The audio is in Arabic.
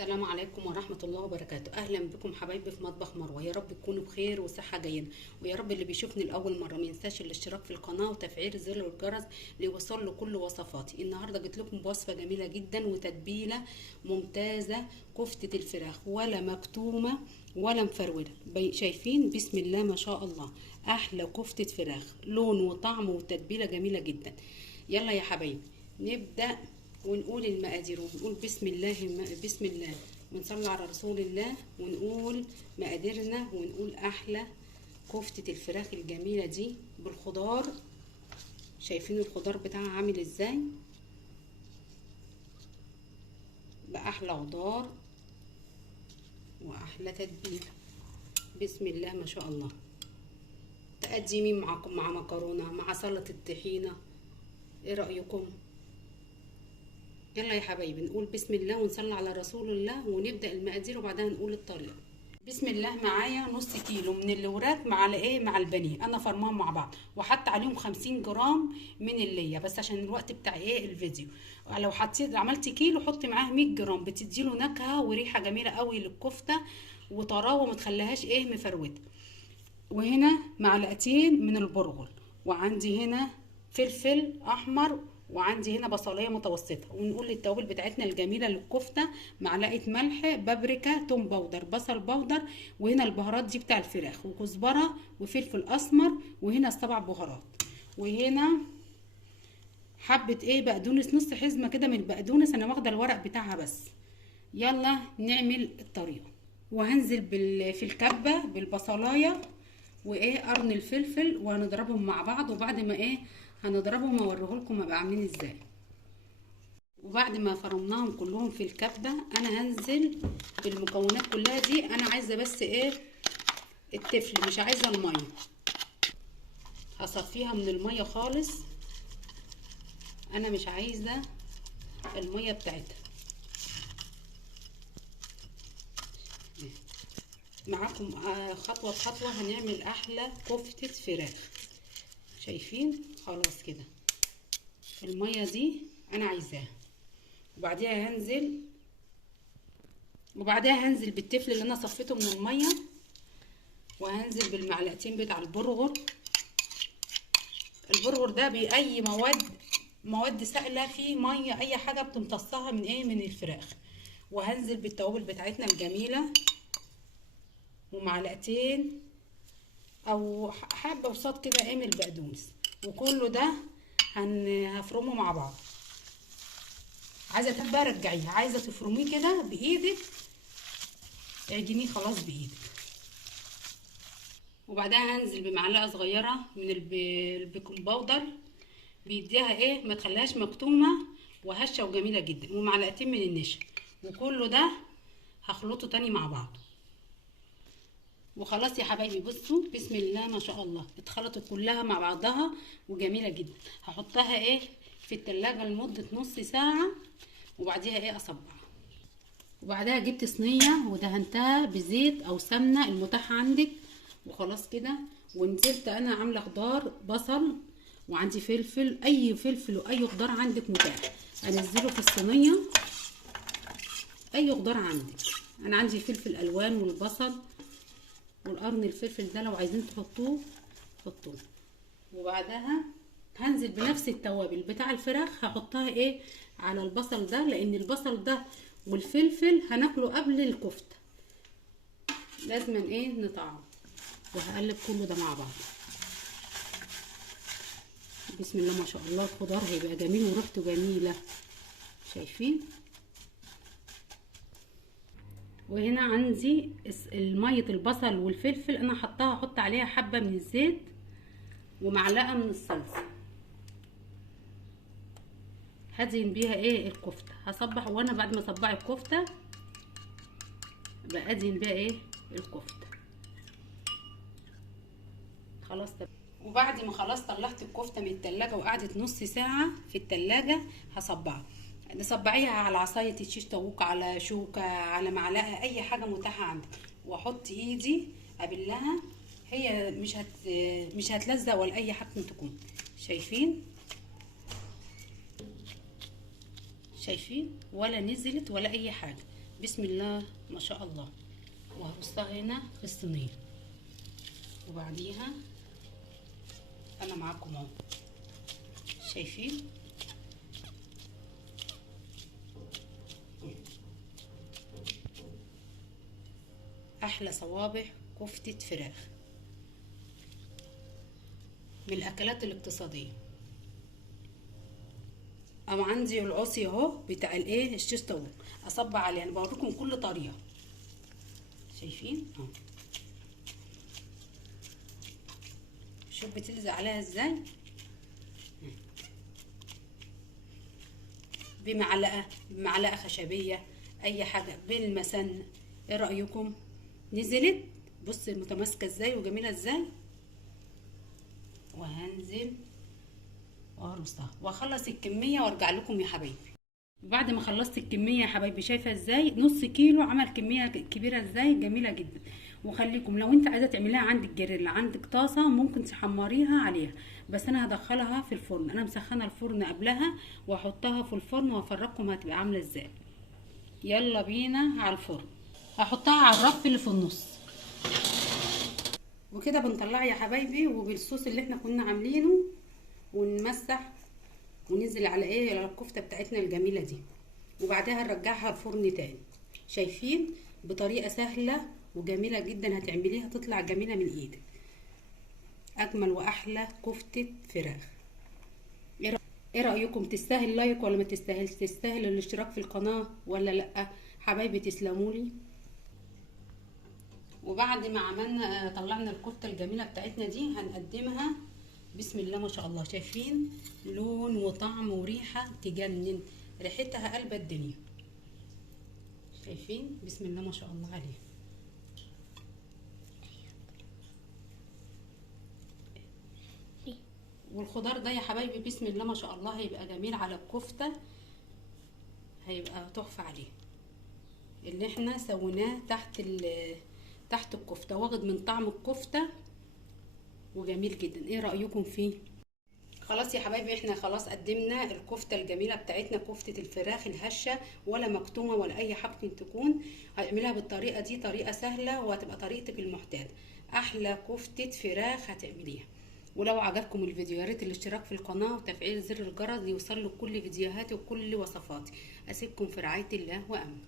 السلام عليكم ورحمة الله وبركاته. أهلا بكم حبايبي في مطبخ مروة. يا رب تكونوا بخير وصحة جيدة، ويا رب اللي بيشوفني لأول مرة ما ينساش الاشتراك في القناة وتفعيل زر الجرس ليوصل له كل وصفاتي. النهاردة جيت لكم بوصفة جميلة جدا وتتبيلة ممتازة. كفتة الفراخ ولا مكتومة ولا مفرولة، شايفين؟ بسم الله ما شاء الله، أحلى كفتة فراخ، لون وطعم وتتبيلة جميلة جدا. يلا يا حبايبي نبدأ ونقول المقادير ونقول بسم الله ونصلي على رسول الله ونقول مقاديرنا ونقول احلى كفتة الفراخ الجميلة دي بالخضار. شايفين الخضار بتاعها عامل ازاي؟ بأحلى خضار واحلى تتبيله. بسم الله ما شاء الله. تقدمي معاكم مع مكرونة مع سلطة الطحينة، ايه رأيكم؟ يلا يا حبايبي نقول بسم الله ونصلي على رسول الله ونبدأ المقادير وبعدها نقول الطريقة. بسم الله. معايا نص كيلو من الوراك مع البانيه، انا فرماهم مع بعض وحط عليهم 50 جرام من اللية، بس عشان الوقت بتاع الفيديو. لو حطيت عملتي كيلو حطي معاه 100 جرام، بتديله نكهة وريحة جميلة قوي للكفتة وطراوة ما تخليهاش مفروته. وهنا معلقتين من البرغل، وعندي هنا فلفل احمر، وعندي هنا بصلايه متوسطه. ونقول التوابل بتاعتنا الجميله للكفته: معلقه ملح، بابريكا، توم باودر، بصل باودر، وهنا البهارات دي بتاع الفراخ، وكزبره وفلفل اسمر، وهنا السبع بهارات، وهنا حبه بقدونس، نص حزمه كده من البقدونس، انا واخده الورق بتاعها بس. يلا نعمل الطريقه. وهنزل في الكبه بالبصلايه قرن الفلفل، وهنضربهم مع بعض، وبعد ما هنضربهم اوريهولكم هبقى عاملين ازاي. وبعد ما فرمناهم كلهم في الكبه انا هنزل بالمكونات كلها دي. انا عايزه بس التفل، مش عايزه الميه، هصفيها من الميه خالص، انا مش عايزه الميه بتاعتها. معاكم خطوه بخطوه هنعمل احلى كفته فراخ. شايفين؟ خلاص كده الميه دي انا عايزاها. وبعدها هنزل بالتفل اللي انا صفيته من الميه، وهنزل بالمعلقتين بتاع البرغل. البرغل ده باي مواد سائله فيه ميه، اي حاجه بتمتصها من الفراخ. وهنزل بالتوابل بتاعتنا الجميله، ومعلقتين او حبه بساط كده من البقدونس، وكله ده هفرمه مع بعض. عايزه بقى رجعيه، عايزه تفرميه كده بايدك، اعجنيه خلاص بايدك. وبعدها هنزل بمعلقه صغيره من البيكنج باودر، بيديها ما تخليهاش مكتومه وهشه وجميله جدا، ومعلقتين من النشا، وكله ده هخلطه تاني مع بعض. وخلاص يا حبايبي بصوا بسم الله ما شاء الله، اتخلطت كلها مع بعضها وجميله جدا. هحطها في التلاجة لمده نص ساعه، وبعديها اصبعها. وبعدها جبت صينيه ودهنتها بزيت او سمنه المتاحه عندك، وخلاص كده. ونزلت انا عامله خضار، بصل، وعندي فلفل، اي فلفل واي خضار عندك متاح انزله في الصينيه، اي خضار عندك. انا عندي فلفل الوان والبصل والقرن الفلفل ده، لو عايزين تحطوه حطوه. وبعدها هنزل بنفس التوابل بتاع الفراخ، هحطها على البصل ده، لان البصل ده والفلفل هناكله قبل الكفته، لازم نطعم. وهقلب كله ده مع بعض. بسم الله ما شاء الله، الخضار هيبقى جميل وريحته جميله. شايفين؟ وهنا عندي ميه البصل والفلفل، انا هحط عليها حبه من الزيت ومعلقه من الصلصه، هدهن بيها الكفته. هصبح، وانا بعد ما اصبع الكفته بقدهن بيها الكفته. خلاص. وبعد ما خلاص طلعت الكفته من التلاجة وقعدت نص ساعه في التلاجة، هصبعها. نصبعيها على عصايه شيش طاووق، على شوكه، على معلقه، اي حاجه متاحه عندك، واحط ايدي ابلها. هي مش هتلزق ولا اي حاجه تكون. شايفين ولا نزلت ولا اي حاجه. بسم الله ما شاء الله. وهرصها هنا في الصينيه، وبعديها انا معاكم اهو، شايفين؟ احلى صوابع كفتة فراخ من الاكلات الاقتصادية. او عندي العصي اهو بتاع الايه الشيش طاووق، اصب عليه. انا بوريكم كل طريقة، شايفين اهو. شوف بتلزق عليها ازاي، بمعلقة خشبية، اي حاجة، بالمسن. ايه رأيكم؟ نزلت، بص متماسكة ازاي وجميلة ازاي. وهنزل وهرصها واخلص الكمية وارجع لكم يا حبايبي. بعد ما خلصت الكمية يا حبايبي، شايفة ازاي؟ نص كيلو عمل كمية كبيرة ازاي، جميلة جدا. وخليكم لو انت عايزة تعمليها عندك جريلا، عندك طاسة، ممكن تحمريها عليها. بس انا هدخلها في الفرن، انا مسخنة الفرن قبلها، واحطها في الفرن وافرجكم هتبقى عاملة ازاي. يلا بينا على الفرن. هحطها على الرف اللي في النص، وكده بنطلعها يا حبايبي، وبالصوص اللي احنا كنا عاملينه، ونمسح وننزل على ايه، على الكفته بتاعتنا الجميله دي. وبعدها نرجعها الفرن تاني. شايفين؟ بطريقه سهله وجميله جدا هتعمليها تطلع جميله من ايدك. اجمل واحلى كفته فراخ. ايه رايكم؟ تستاهل لايك ولا ما تستاهلش؟ تستاهل الاشتراك في القناه ولا لا؟ حبايبي تسلمولي. وبعد ما عملنا طلعنا الكفته الجميله بتاعتنا دي، هنقدمها. بسم الله ما شاء الله، شايفين لون وطعم وريحه تجنن، ريحتها قلب الدنيا. شايفين؟ بسم الله ما شاء الله عليه. والخضار ده يا حبايبي بسم الله ما شاء الله هيبقى جميل على الكفته، هيبقى تحفه عليه. اللي احنا سويناه تحت الكفته، واخد من طعم الكفته وجميل جدا. ايه رايكم فيه؟ خلاص يا حبايبي، احنا خلاص قدمنا الكفته الجميله بتاعتنا، كفته الفراخ الهشه ولا مكتومه ولا اي حاجه تكون. هعملها بالطريقه دي، طريقه سهله وهتبقى طريقتك المعتاده. احلى كفته فراخ هتعمليها. ولو عجبكم الفيديو يا ريت الاشتراك في القناه وتفعيل زر الجرس ليوصل لكم كل فيديوهاتي وكل وصفاتي. اسيبكم في رعايه الله وامن.